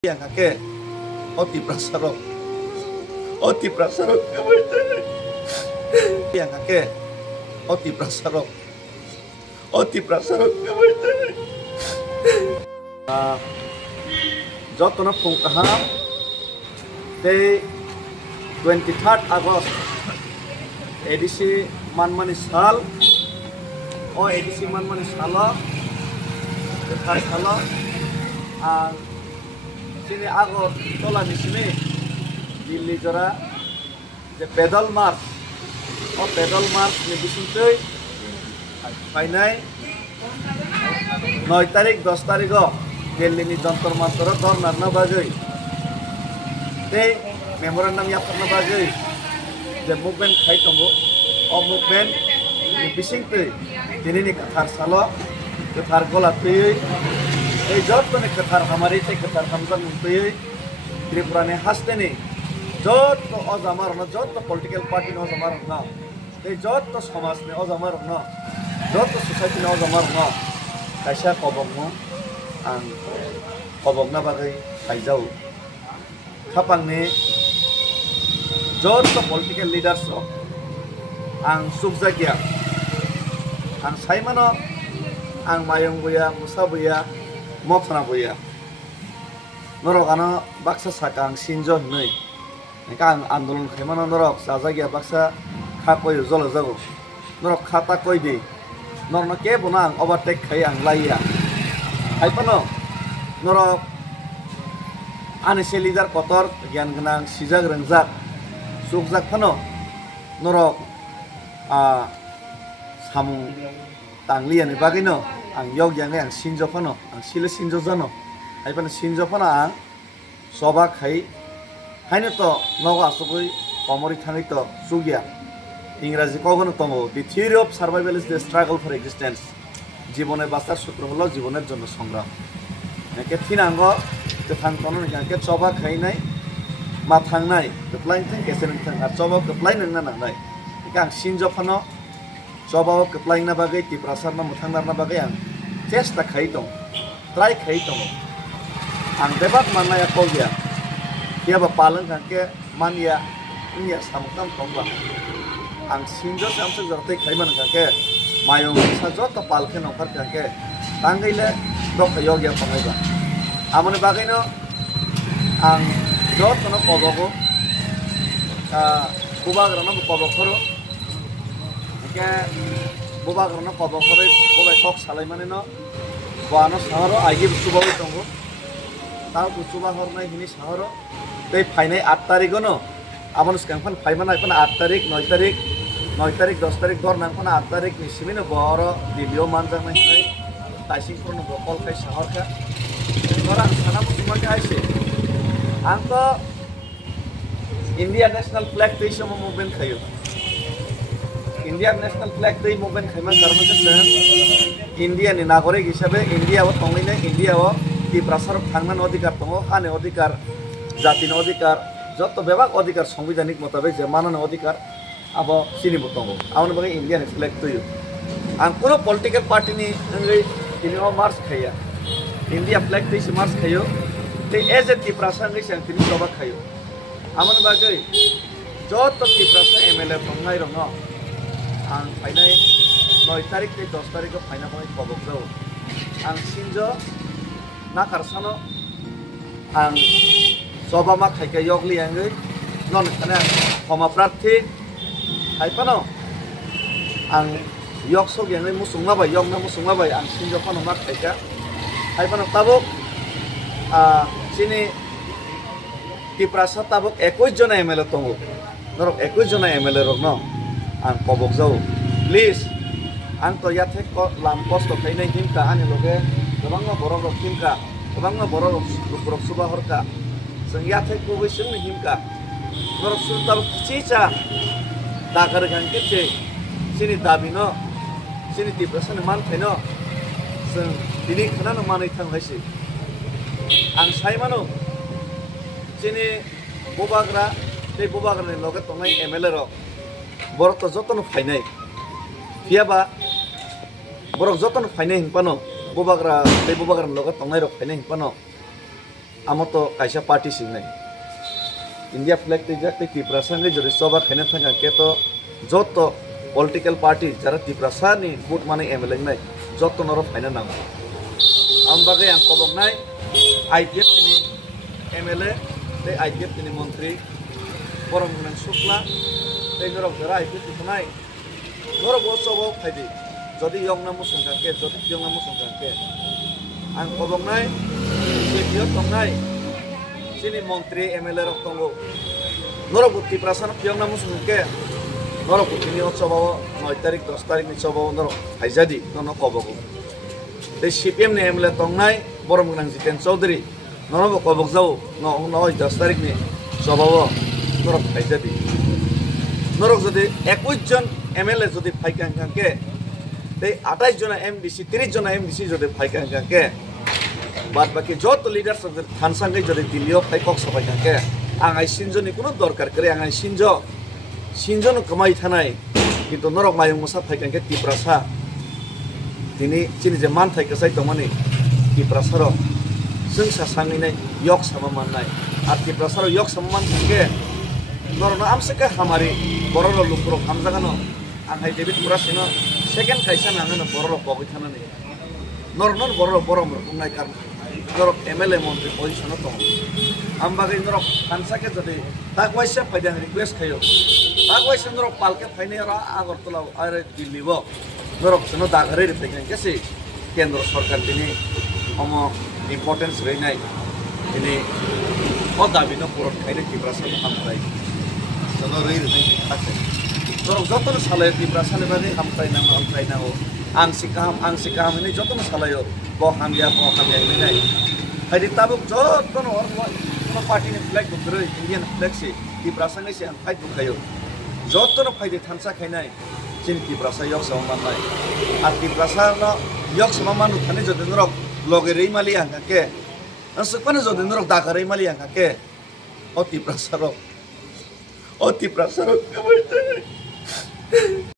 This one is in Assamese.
yang kakek Oti Prasarok yang kakek Oti Prasarok jotno pungkaham day 23rd August edisi manmani sal edisi manmani salo sini agor tola di sini Dilli jora je pedal march ni bisuntai painai 9 tarik 10 tarik Delhi ni jantar mantar dor narna bajai te memorandum yap karna bajai je movement khai tongo movement ni bisingtai dini ni kathar salo kathar gola tei এই যত মানে কথার আমারই সেই কথার হামজান মুক্তই ত্রিপুরানে হাসতে নেই যত অজামার না যত পলিটিক্যাল পার্টি না অজামার না এই যত সমাজ নে অজামার না যত সোসাইটি না অজামার না কাইসা কবং আং কবং না বাগৈ সাইজাও খাপাংনে যত পলিটিক্যাল লিডার্স আং সুবজাকিয়া আং সাইমানো আং মায়ং বুয়া মুসা বুয়া Mopsana boya, norok ano baksa sakang sinjo hinoi, kang andolon kemana norok sajagia baksa kakoy jolo jago, norok kata koy di, norno ke bunang overtake kayang laya, hai pano norok ane selidar kotor gian genang sijag rengjak, sukjak pano norok samung tanglian ibagino. Ang yog yang ang sinjo pano ang sila sinjo jano ay pan sinjo pana ang sobak hai haino to nogo asukoi komori thani to sugya इंराजी কখনো tongo the theory of survival is the struggle for existence জীবনে বাঁচার সূত্র হলো জীবনের জন্য সংগ্রাম একে থিনাঙ্গ তে থানতনো একে sobak hai nai ma thangnai the plain thing kesen thang ar sobak the plain nang na nai ang sinjo pano Coba ke pelain na bagai ti prasar na muthang na bagai ang cesta khai tong try khai tong ang debat mana ya kau dia dia bapalang kan ke man ya ini ya samukam tong ba ang sinjo samse jarte khai man kan ke mayong sa jot to pal ke no kar kan ke tangai le dok yo ya pangai ba amone bagai no ang jot no kobogo kubag rana kobogo ke boba karena kobok kore boba kok salai mana no wano saharo agi busuba tongo tau busuba hornai hini saharo tei fainai 8 tarik no amon skang fan faimana ipana 8 tarik 9 tarik 10 tarik dor nang pana 8 tarik ni simino boro dilio manjang nai hai taising kono bokol kai sahar ka orang sana musima ke aise angko India National Flag Day movement khayo India National Flag Day movement khayman karma ke India ni nagorik hisabe India o tonglina India o ti prasarok thangnan odhikar tongo ane odhikar jatin odhikar joto bebak odhikar সংবিধানিক মোতাবেক je manan odhikar abo sini botongo amon bagai India ni flag tuyu ang kono political party ni ngai tini o march khaya India Flag Day se march khayo te as a ti prasang ngai sang tini soba khayo amon bagai joto ti prasa MLA tongai rongo ang painai 9 tarik ke 10 tarik ko paina ko kobok do ang sinjo na karsano ang soba ma khai ke yogli angai non kana homa prathi hai pano ang yoksog yang musungma bai yog na musungma bai ang sinjo pano ma khai ka hai pano tabok sini ti prasa tabok 21 jona MLA tongo norok 21 jona MLA rok no ang kobok jau please ang to yathe ko lam posto khainai himka ani loge gobangma borok rok himka gobangma borok rok suba horka sing yathe ko wising himka borok sultar chicha dakar gan ke sini dabino sini ti prasana man thaino sing dini khana no manai thang haisi ang saimano sini bobagra te bobagra ni loge tongai MLA rok borok to jotono fainai fiaba borok jotono fainai hingpano bobagra te bobagra logot tongai rok fainai hingpano amo to kaisa party singnai India flag tijak te Tiprasa ngai jodi soba khene thanga ke to joto political party jara Tiprasa ni vote mane MLA nai joto noro phaina nang ambagai ang kobong nai IPF tini MLA te IPF tini menteri borong nang sukla te norok jara IPF tinai norok bosobo phaidi jodi yong namu sangkake jodi yong namu sangkake ang kobong nai video tongnai sini menteri MLA rok tongo norok Tiprasa no yong namu sangkake norok tini otsobo 9 tarik 10 tarik ni sobo norok haijadi no kobogo de CPM ni MLA tongnai borong nang Jiten Chaudhary norok kobog jau no 10 tarik ni sobo norok haijadi norok jodi 21 John MLA jodi phaikang kangke te 28 jona MDC 30 jona MDC jodi phaikang kangke বাদ বাকি যত লিডার্স থানসাঙ্গে যদি দিল্লিও ফাইকক সবাই থাকে আঙাই সিনজনি কোনো দরকার করে আঙাই সিনজন কমাই থানাই কিন্তু নরক মায়ং মশা ফাইকাঙ্কে Tiprasa তিনি চিনি যে মান থাইকে চাই তমানি Tiprasar जों सासाङैनाय yok sama manai আর Tiprasar yok sama man থাকে নরনা আমসেকে হামারি বড়ল লুকুর হামজাগানো আঙাই ডেভিড মুরাসিনো সেকেন্ড কাইসা নাঙানো বড়ল বগৈ থানানি নরনর বড় বুংনাই কারণ norok MLA মন্ত্রী পজিশন দং আমবাগै norok কানসাকে যদি তাকওয়াইসা ফাইদাং রিকোয়েস্ট খাयो তাকওয়াইসা norok পালকে ফাইনে রা আগরতলা আর দিল্লিবো norok সনো দাগরে রিফেকন কেসে কেন্দ্র সরকার তিনি অম ইম্পর্টেন্স রেনাই তিনি ও দাবিনো পুরন খাইনে Tiprasa হামরাই সনো রে রে থাকে norok যতন সালে Tiprasa বাদে হামরাই নাও ang sikam ini joto masalayo bo hamya ini hadi tabuk joto no party ni flag bukro Indian flag si Tiprasa ngai si ang fight bukayo joto no fight thansa khainai chin Tiprasa yok sama manai ar Tiprasa no yok sama manu thane jodo norok loge rei mali ang ke asukpane jodo norok daka rei mali ang ke o Tiprasa ro